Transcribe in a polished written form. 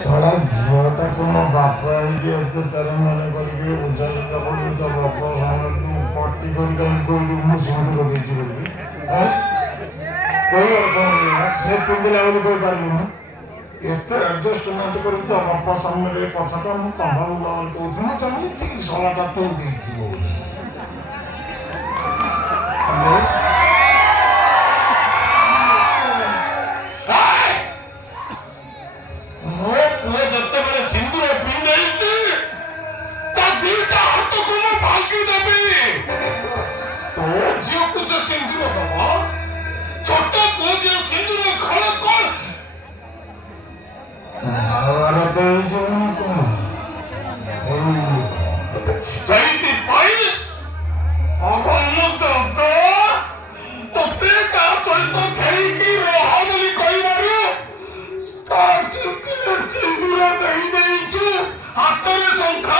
ଶଳା ଝିଅଟାକୁ ମୋ ବାପା ହେଇକି ଏତେ ତାର ମନେ କରିକି ବୁଝାସୁଝା କରିକି ତା ବାପା ସାଙ୍ଗରେ ପଟି କରି କହୁଛୁ ମୁଁ ସିମିତି କରିଦେଇଛି ବୋଲି କହିବାର କଣ ସେ ପିନ୍ଧିଲା ବୋଲି କହିପାରିଲୁନି ଏତେ ଆଡଜଷ୍ଟମେଣ୍ଟ କରି ତା ବାପା ସାମ୍ନାରେ କଥାଟା ମୁଁ କନ୍ଧା ବୁଲା ବୋଲି କହୁଛି ମୁଁ ଜାଣିଛି ଶଳାଟା ତୁ ଦେଇଛି ବୋଲି ଯେତେବେଳେ ସିନ୍ଦୁର ପିନ୍ଧେଇଛି ତା ଦିଟା ହାତକୁ ମୁଁ ଭାଙ୍ଗି ଦେବି ତୋ ଝିଅକୁ ସେ ସିନ୍ଦୁର ଦବ ଛୋଟ ପୁଅ ଝିଅ ସିନ୍ଦୁର ଖଳ କଣ ମହାଭାରତ ହେଇଯିବ କଣ ସେଇଥିପାଇଁ ତତେ ତା ସହିତ ଫେରିକି ରହ ବୋଲି କହିବାରୁ ସିନ୍ଦୁର ଦେଇ ଦେଇଛୁ ହାତରେ ଶଙ୍ଖା